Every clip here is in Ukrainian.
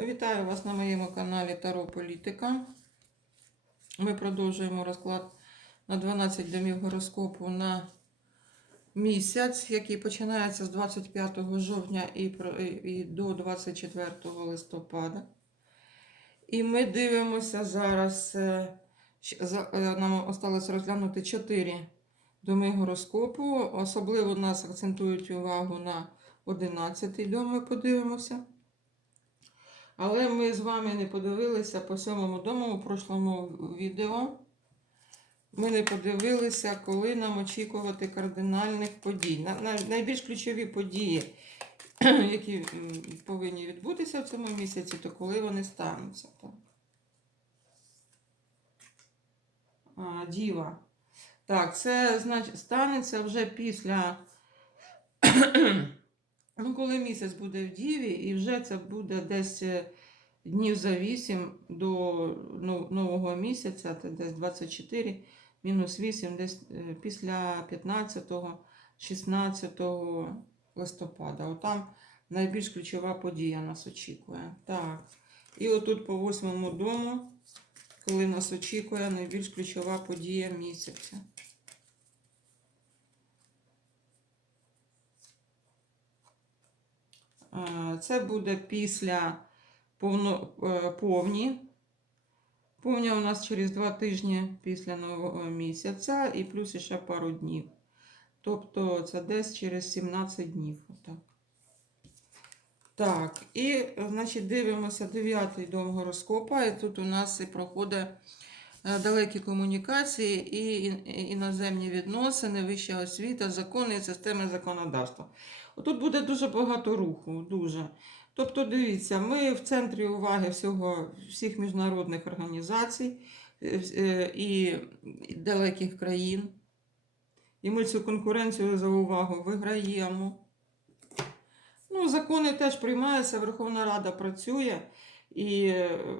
Вітаю вас на моєму каналі Таро Політика. Ми продовжуємо розклад на 12 домів гороскопу на місяць, який починається з 25 жовтня і, до 24 листопада. І ми дивимося зараз. е, е, Нам осталось розглянути 4 доми гороскопу. Особливо нас акцентують увагу на 11 дом. Ми подивимося. Але ми з вами не подивилися по сьомому дому у прошлому відео. Ми не подивилися, коли нам очікувати кардинальних подій. На- на- Найбільш ключові події, які повинні відбутися в цьому місяці, то коли вони стануться. А, Діва. Так, це значить станеться вже після. Ну, коли місяць буде в Діві, і вже це буде десь е, днів за 8 до нового місяця, це десь 24, мінус 8, десь е, після 15-16 листопада. Отам найбільш ключова подія нас очікує. Так. І отут по восьмому дому, коли нас очікує найбільш ключова подія місяця. Це буде після повно, е, повні. Повня у нас через два тижні після нового місяця і плюс ще пару днів. Тобто це десь через 17 днів. Отак. Так, і е, значить, дивимося дев'ятий дом гороскопа. І тут у нас і проходить е, далекі комунікації і іноземні відносини, вища освіта, закони і системи законодавства. Тут буде дуже багато руху, дуже. Тобто, дивіться, ми в центрі уваги всього, всіх міжнародних організацій е, е, і далеких країн. І ми цю конкуренцію за увагу виграємо. Ну, закони теж приймаються, Верховна Рада працює, і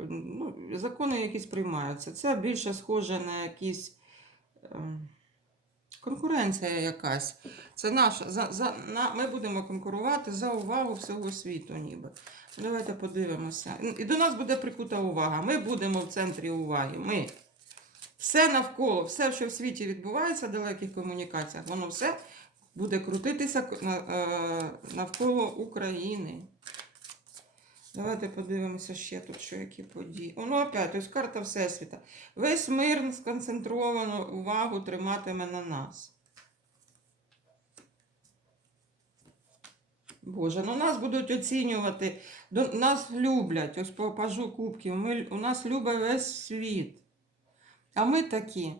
ну, закони якісь приймаються. Це більше схоже на якісь. Конкуренція якась. Це наша. За, за, на, ми будемо конкурувати за увагу всього світу, ніби. Давайте подивимося. І до нас буде прикута увага. Ми будемо в центрі уваги. Ми. Все навколо, все, що в світі відбувається в далеких комунікаціях, воно все буде крутитися на- е, навколо України. Давайте подивимося ще тут, що які події. О, ну опять, ось карта Всесвіта. Весь мир сконцентровану увагу триматиме на нас. Боже, ну нас будуть оцінювати, до, нас люблять, ось по пажу кубків. Ми, у нас любить весь світ. А ми такі.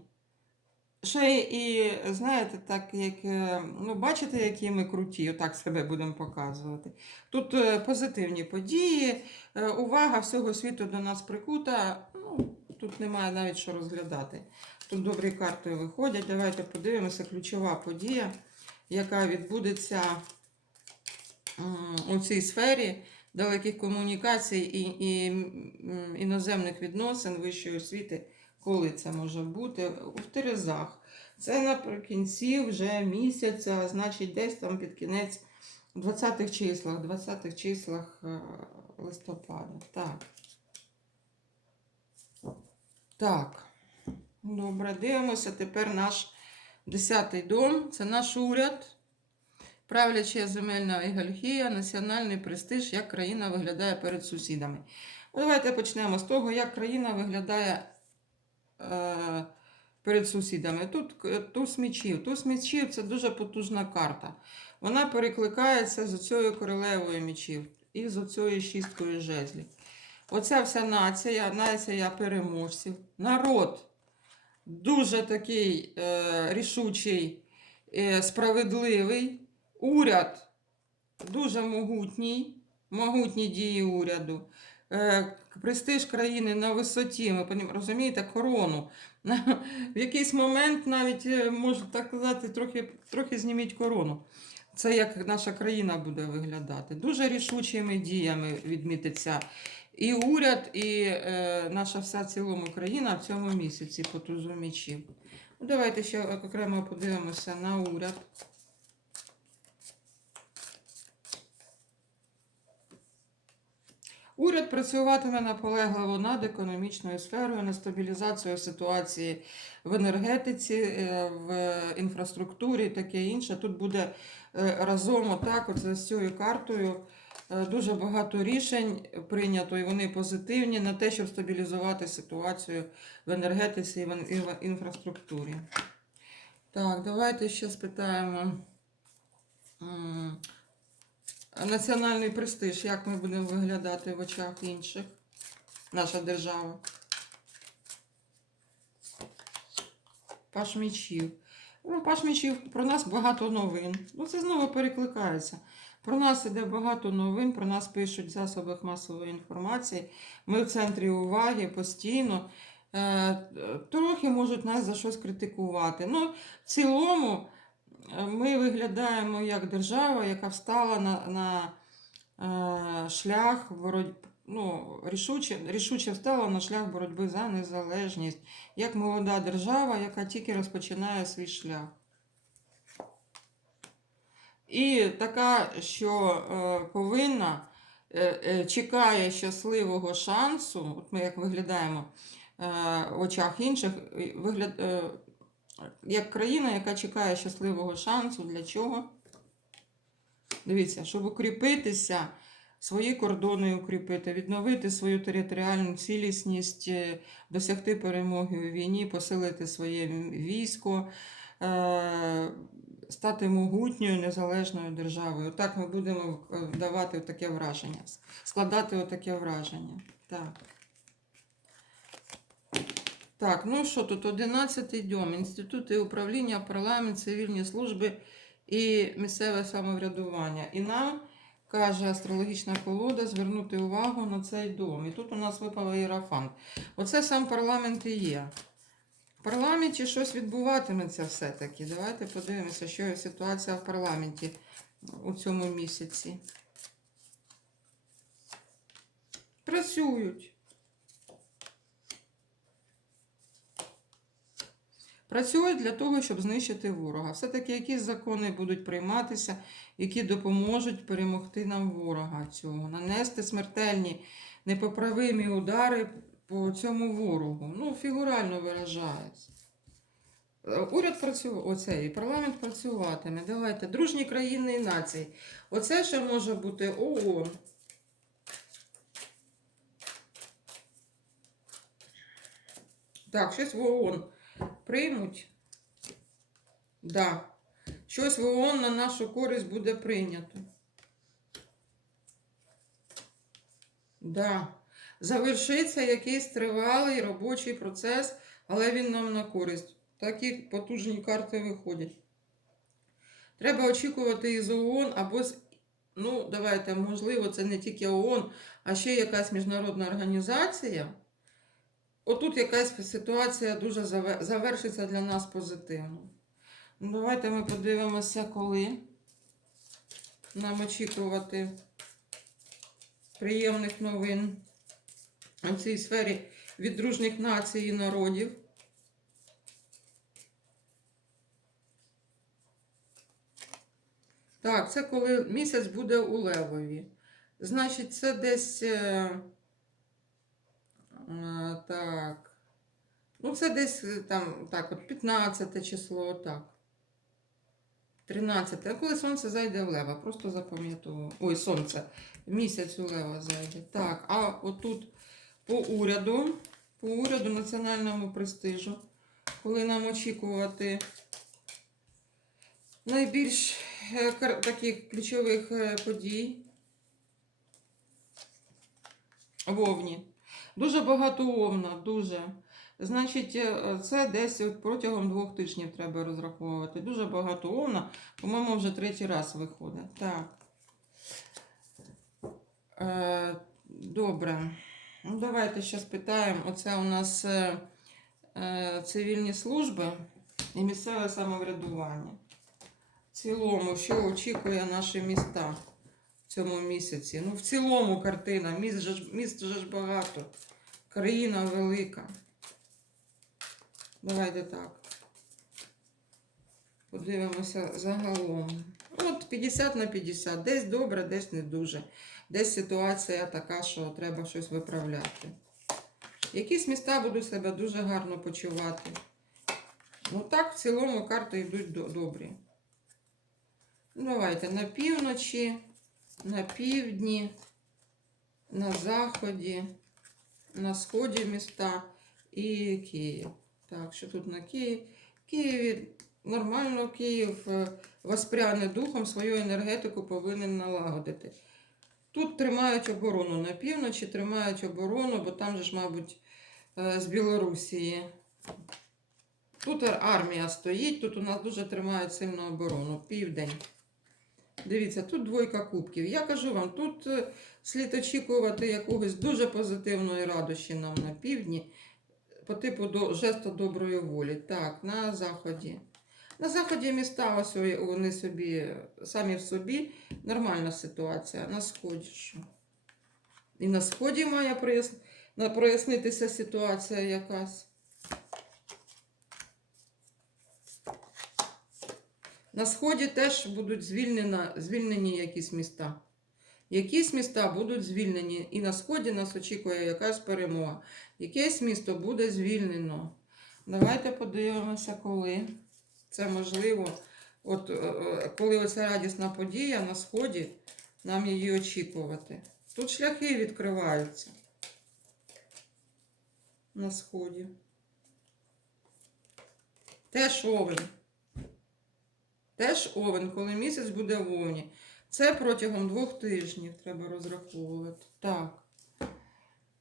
Ще і, знаєте, так, як, е, ну, бачите, які ми круті, отак себе будемо показувати. Тут е, позитивні події, е, увага всього світу до нас прикута. Ну, тут немає навіть що розглядати. Тут добрі карти виходять. Давайте подивимося, ключова подія, яка відбудеться у цій сфері далеких комунікацій і, і іноземних відносин вищої освіти. Коли це може бути? В Терезах. Це наприкінці вже місяця, значить, десь там під кінець 20-х числах, 20-х числах е, листопада. Так. Так. Добре, дивимося тепер наш 10-й дом. Це наш уряд. Правляча земельна олігархія, національний престиж, як країна виглядає перед сусідами. Давайте почнемо з того, як країна виглядає перед сусідами. Тут туз мечів. Туз мечів це дуже потужна карта. Вона перекликається з оцією королевою мечів і з оцією шісткою жезлів. Оця вся нація, нація переможців, народ дуже такий е, рішучий, е, справедливий, уряд дуже могутній, могутні дії уряду. Е, Престиж країни на висоті, ви розумієте, корону. В якийсь момент навіть е, можу так казати, трохи, трохи зніміть корону. Це як наша країна буде виглядати. Дуже рішучими діями відмітиться і уряд, і е, наша вся цілому країна в цьому місяці по тузу мічів. Ну, давайте ще окремо подивимося на уряд. Уряд працюватиме наполегливо над економічною сферою, над стабілізацією ситуації в енергетиці, е, в інфраструктурі таке інше. Тут буде е, разом отак, от з цією картою. е, Дуже багато рішень прийнято, і вони позитивні на те, щоб стабілізувати ситуацію в енергетиці і в інфраструктурі. Так, давайте ще спитаємо. Національний престиж, як ми будемо виглядати в очах інших, наша держава. Паш мечів. Ну, Паш мечів, про нас багато новин. Ну, це знову перекликається. Про нас іде багато новин, про нас пишуть в засобах масової інформації. Ми в центрі уваги постійно. Е, трохи можуть нас за щось критикувати. Ну, в цілому е, ми виглядаємо як держава, яка встала на, на е, шлях боротьби. Ну, рішуче, рішуче встала на шлях боротьби за незалежність, як молода держава, яка тільки розпочинає свій шлях. І така, що е, повинна, е, е, чекає щасливого шансу, от ми як виглядаємо е, в очах інших, вигляд, е, як країна, яка чекає щасливого шансу. Для чого? Дивіться, щоб укріпитися, свої кордони укріпити, відновити свою територіальну цілісність, е, досягти перемоги у війні, посилити своє військо, е, стати могутньою незалежною державою. Так ми будемо е, давати таке враження, складати таке враження. Так. Так, ну що тут? 11 дьом. Інститути управління, парламент, цивільні служби і місцеве самоврядування. І нам каже астрологічна колода звернути увагу на цей дом. І тут у нас випав іерофант. Оце сам парламент і є. В парламенті щось відбуватиметься все-таки. Давайте подивимося, що ситуація в парламенті у цьому місяці. Працюють. Працюють для того, щоб знищити ворога. Все-таки якісь закони будуть прийматися, які допоможуть перемогти нам ворога цього, нанести смертельні, непоправимі удари по цьому ворогу. Ну, фігурально виражається. Уряд працює, оцей парламент працюватиме. Давайте, дружні країни і нації. Оце ще може бути ООН. Так, щось в ООН приймуть. Да. Щось в ООН на нашу користь буде прийнято. Да. Завершиться якийсь тривалий робочий процес, але він нам на користь. Такі потужні карти виходять. Треба очікувати із ООН або з. Ну, давайте, можливо, це не тільки ООН, а ще якась міжнародна організація. Отут якась ситуація дуже завершиться для нас позитивно. Ну, давайте ми подивимося, коли нам очікувати приємних новин у цій сфері від дружніх націй і народів. Так, це коли місяць буде у Левові. Значить, це десь. Так. Ну, це десь е, там, так, от 15 число, так. 13. А коли сонце зайде в лева, просто запам'ятовую. Ой, сонце. Місяць у лева зайде. Так, а отут по уряду, по уряду національному престижу, коли нам очікувати найбільш е, таких ключових е, подій. Вовні. Дуже багато овна, дуже. Значить, е, це десь от протягом двох тижнів треба розраховувати. Дуже багато овна, по-моєму, вже третій раз виходить. Так. Е, добре. Ну, давайте ще спитаємо. Оце у нас е, е, цивільні служби і місцеве самоврядування. В цілому, що очікує наші міста цьому місяці? Ну, в цілому картина. Міст же міст же ж багато. Країна велика. Давайте так. Подивимося загалом. От 50 на 50. Десь добре, десь не дуже. десь ситуація така, що треба щось виправляти. Якісь міста будуть себе дуже гарно почувати. Ну так, в цілому карти йдуть добрі. Ну, Давайте на півночі, на півдні, на заході, на сході міста і Київ. Так, що тут на Київ? Києві нормально Київ е, воспряне духом свою енергетику повинен налагодити. Тут тримають оборону на півночі, тримають оборону, бо там же ж, мабуть, е, з Білорусії. Тут армія стоїть, тут у нас дуже тримають сильну оборону. Південь. Дивіться, тут двойка кубків. Я кажу вам, тут е, слід очікувати якогось дуже позитивної радощі нам на півдні по типу до, жесту доброї волі. Так, на заході. На заході міста ось вони собі, самі в собі. Нормальна ситуація. На сході що? І на сході має прояснитися ситуація якась. На сході теж будуть звільнена, звільнені якісь міста. Якісь міста будуть звільнені, і на сході нас очікує якась перемога. Якесь місто буде звільнено. Давайте подивимося, коли це можливо. От е, е, коли оця радісна подія на сході, нам її очікувати. Тут шляхи відкриваються на сході. Теж овен. Теж овен, коли місяць буде в овні. Це протягом двох тижнів треба розраховувати. Так.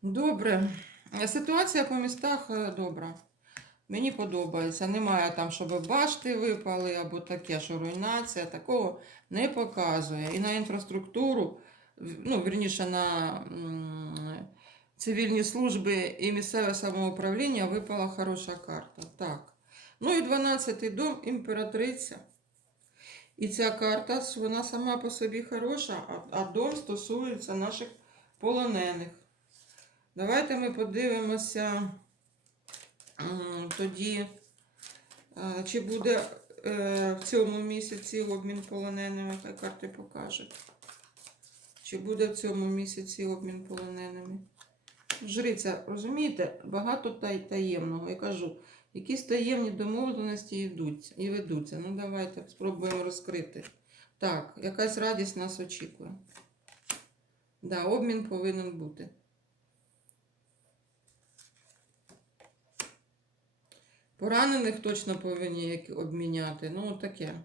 Добре. Ситуація по містах е, добра. Мені подобається. Немає там, щоб башти випали або таке, що руйнація. Такого не показує. І на інфраструктуру, ну, вірніше, на цивільні служби і місцеве самоуправління випала хороша карта. Так. Ну і 12-й дом імператриця. І ця карта, вона сама по собі хороша, а, дом стосується наших полонених. Давайте ми подивимося тоді, чи буде е, в цьому місяці обмін полоненими, хай карти покажуть. Чи буде в цьому місяці обмін полоненими? Жриця, розумієте, багато таємного. Я кажу, якісь таємні домовленості йдуть і ведуться. Ну, давайте спробуємо розкрити. Так, якась радість нас очікує. Да, обмін повинен бути. Поранених точно повинні обміняти. Ну, таке.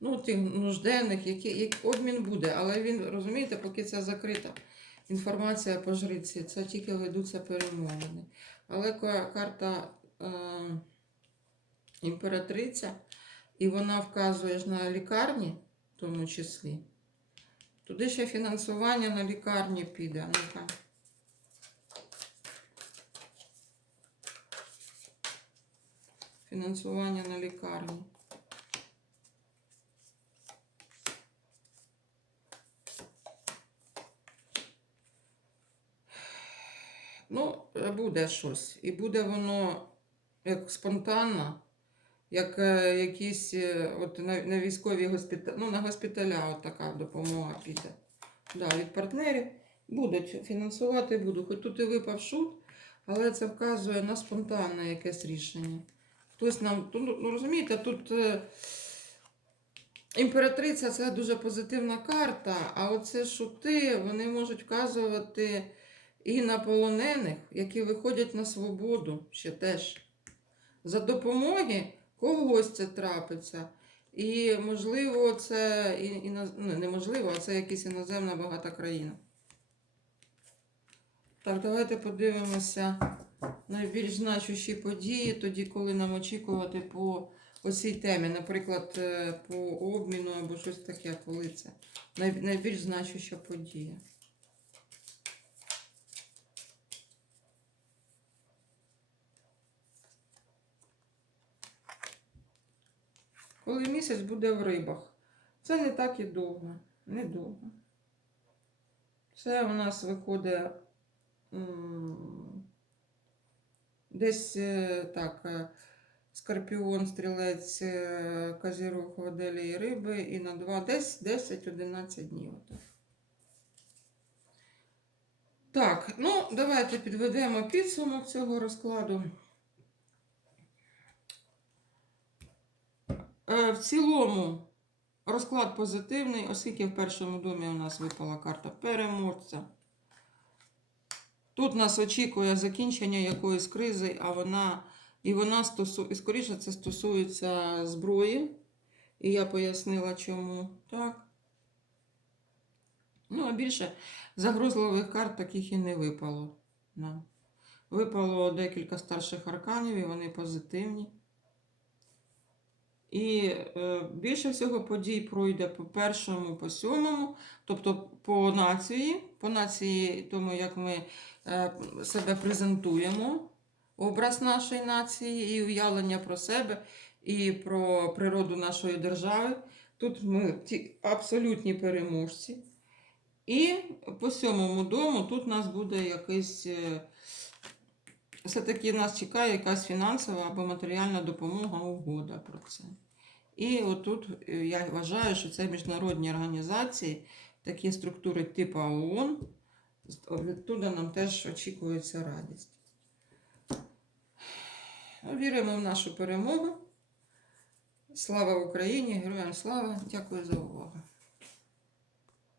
Ну, тих нужденних, які, як, обмін буде, але він, розумієте, поки це закрита інформація по жриці, це тільки ведуться перемовини. Але ка- карта е, імператриця, і вона вказує ж на лікарні, в тому числі. Туди ще фінансування на лікарні піде. Ну-ка. Фінансування на лікарні. Ну, буде щось. І буде воно як спонтанно, як е, якісь е, от на, на військові госпіталі, ну, на госпіталя от така допомога піде. Да, від партнерів будуть фінансувати буду. Хоч тут і випав шут, але це вказує на спонтанне якесь рішення. Хтось нам, ну, ну розумієте, тут е, імператриця це дуже позитивна карта, а оце шути вони можуть вказувати і на полонених, які виходять на свободу ще теж. За допомоги когось це трапиться. І, можливо, це і, і, ну, неможливо, а це якась іноземна багата країна. Так, давайте подивимося найбільш значущі події, тоді, коли нам очікувати по оцій темі, наприклад, е, по обміну або щось таке, коли це найбільш значуща подія. Коли місяць буде в рибах. Це не так і довго. Недовго. Це у нас виходить десь е, так. е, Скорпіон, стрілець, е, козірог, водолій, риби і на 2, десь 10-11 днів. Так, ну давайте підведемо підсумок цього розкладу. В цілому розклад позитивний, оскільки в першому домі у нас випала карта переможця. Тут нас очікує закінчення якоїсь кризи, а вона і вона стосу... і скоріше це стосується зброї. І я пояснила, чому. Так. Ну, а більше загрозливих карт таких і не випало. Випало декілька старших арканів, і вони позитивні. І е, більше всього подій пройде по першому, по сьомому, тобто по нації, по нації, тому як ми е, себе презентуємо, образ нашої нації і уявлення про себе, і про природу нашої держави. Тут ми ті абсолютні переможці. І по сьомому дому тут нас буде якийсь. е, Все-таки нас чекає якась фінансова або матеріальна допомога, угода про це. І отут е, я вважаю, що це міжнародні організації, такі структури типу ООН, відтуда нам теж очікується радість. Віримо в нашу перемогу. Слава Україні! Героям слава! Дякую за увагу!